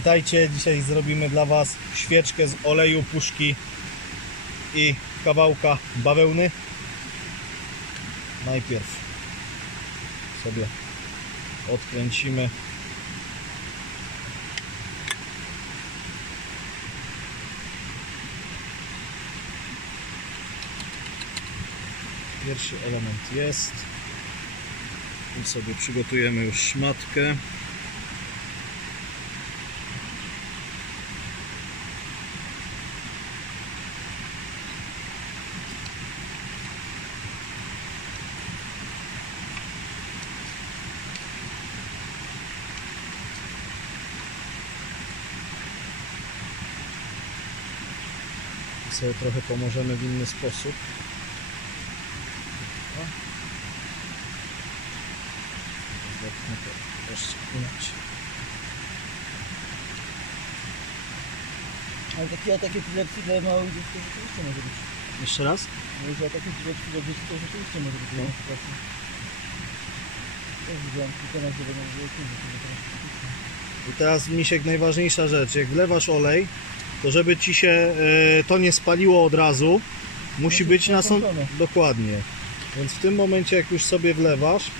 Witajcie, dzisiaj zrobimy dla Was świeczkę z oleju puszki i kawałka bawełny. Najpierw sobie odkręcimy Pierwszy element jest. I sobie przygotujemy już szmatkę. Sobie trochę pomożemy w inny sposób. Zacznę to rozkminać. Ale takie ataki epilepsji dla małych dzieci to rzeczywiście może być. Jeszcze raz? Mówię, że ataki epilepsji dla dzieci to rzeczywiście może być no. Też widziałem kilka razy, że może być I teraz Misiek najważniejsza rzecz, jak wlewasz olej, to żeby ci się e, to nie spaliło od razu, musi być na są... Dokładnie. Więc w tym momencie jak już sobie wlewasz,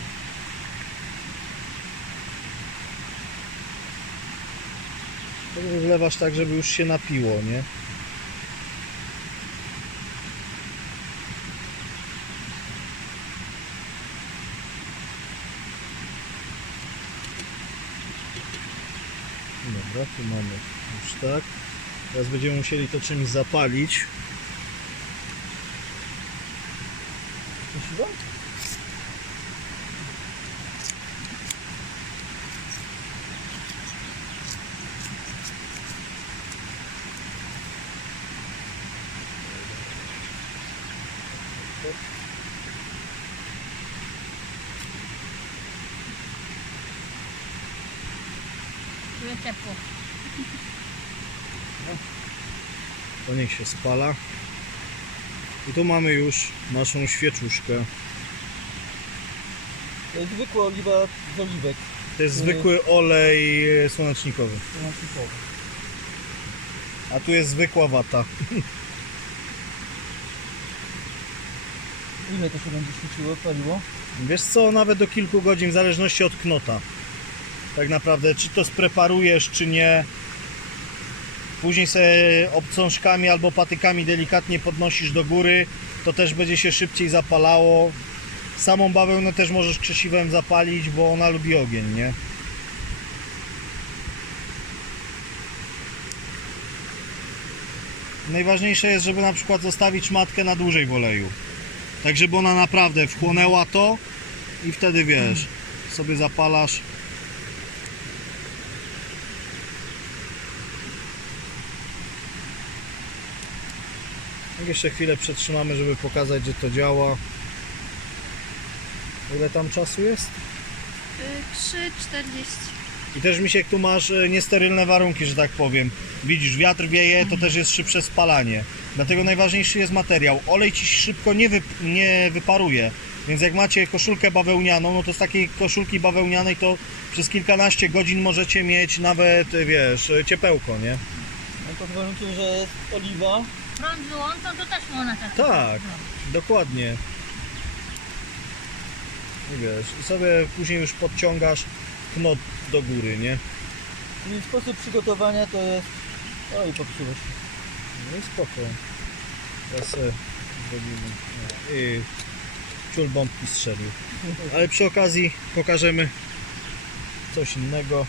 to wlewasz tak, żeby już się napiło, nie? Dobra, tu mamy już tak. Teraz będziemy musieli to czymś zapalić. Czuję ciepło. To niech się spala. I tu mamy już naszą świeczuszkę. To jest zwykła oliwa z oliwek. To jest zwykły olej e, słonecznikowy. Typowo. A tu jest zwykła wata. Ile to się będzie świeciło, paliło? Wiesz co, nawet do kilku godzin w zależności od knota. Tak naprawdę, czy to spreparujesz, czy nie. Później sobie obcążkami albo patykami delikatnie podnosisz do góry, to też będzie się szybciej zapalało. Samą bawełnę też możesz krzesiwem zapalić, bo ona lubi ogień, nie? Najważniejsze jest, żeby na przykład zostawić matkę na dłużej w oleju. Tak, żeby ona naprawdę wchłonęła to i wtedy wiesz, sobie zapalasz. Jeszcze chwilę przetrzymamy, żeby pokazać, że to działa. Ile tam czasu jest? 3,40. I też Misiek, tu masz e, niesterylne warunki, że tak powiem. Widzisz, wiatr wieje, to też jest szybsze spalanie. Dlatego najważniejszy jest materiał. Olej ci szybko nie, wy, nie wyparuje. Więc jak macie koszulkę bawełnianą, no to z takiej koszulki bawełnianej to przez kilkanaście godzin możecie mieć nawet, e, wiesz, e, ciepełko, nie? No pod warunkiem, że jest oliwa. Prąd wyłączą, to też można tak. Tak. Dokładnie. I wiesz, i sobie później już podciągasz knot do góry, nie? Czyli sposób przygotowania to jest... Oj, popsuło się. No i spoko. Teraz sobie zrobimy. No, I ciul bombki strzelił. Ale przy okazji pokażemy coś innego.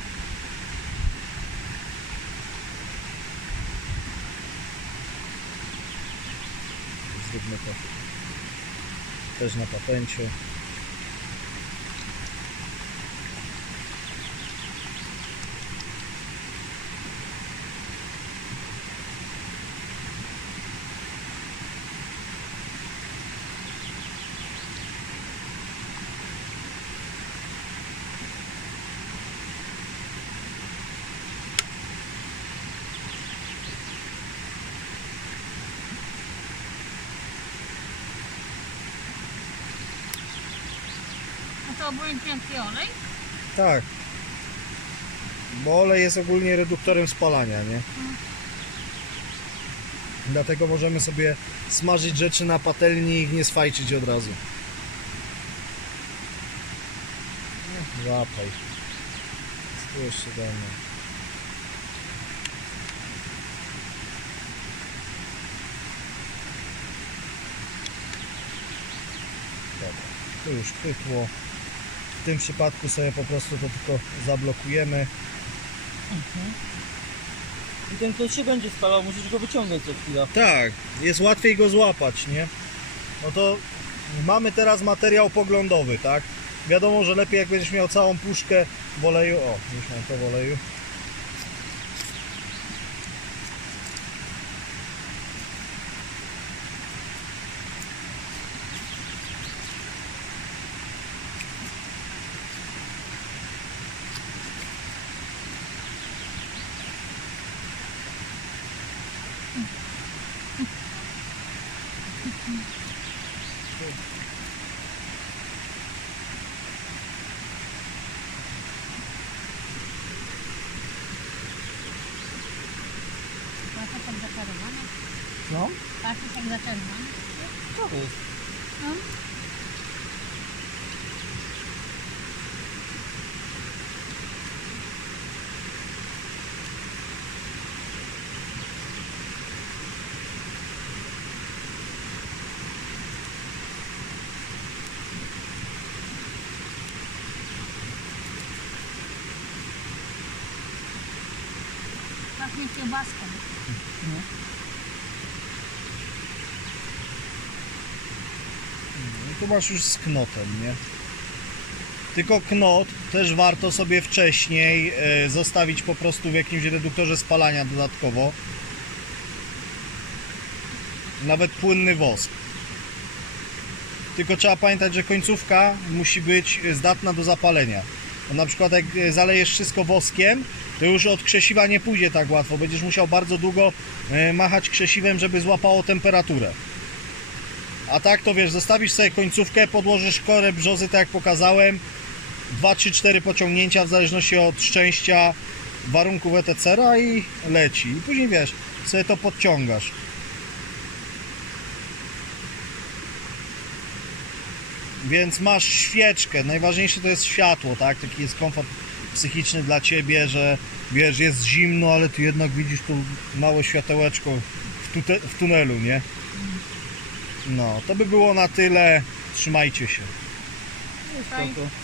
Zróbmy to też na patencie. To obojętnie jaki olej? Tak. Bo olej jest ogólnie reduktorem spalania, nie? Dlatego możemy sobie smażyć rzeczy na patelni i ich nie sfajczyć od razu. Łapaj. Co tu jeszcze? Dobra, tu już pytło. W tym przypadku sobie po prostu to tylko zablokujemy. I ten ktoś się będzie spalał, musisz go wyciągać co chwila. Tak, jest łatwiej go złapać, nie? No to mamy teraz materiał poglądowy, tak? Wiadomo, że lepiej jak będziesz miał całą puszkę w oleju. O, już mam to w oleju. Jak zaczarowane. No? Patrz jak zaczarowane. Co to jest? No. Pachnie kiełbaską. No tu masz już z knotem, nie? Tylko knot też warto sobie wcześniej e, zostawić po prostu w jakimś reduktorze spalania dodatkowo. Nawet płynny wosk. Tylko trzeba pamiętać, że końcówka musi być zdatna do zapalenia. Bo na przykład jak e, zalejesz wszystko woskiem, to już od krzesiwa nie pójdzie tak łatwo. Będziesz musiał bardzo długo e, machać krzesiwem, żeby złapało temperaturę. A tak to wiesz, zostawisz sobie końcówkę, podłożysz korę brzozy, tak jak pokazałem. 2 3 4 pociągnięcia w zależności od szczęścia, warunków etc. i leci. I później wiesz, sobie to podciągasz. Więc masz świeczkę. Najważniejsze to jest światło, tak? Taki jest komfort psychiczny dla ciebie, że wiesz, jest zimno, ale ty jednak widzisz tu małe światełeczko w, tute, w tunelu, nie? No, to by było na tyle. Trzymajcie się. Spoko.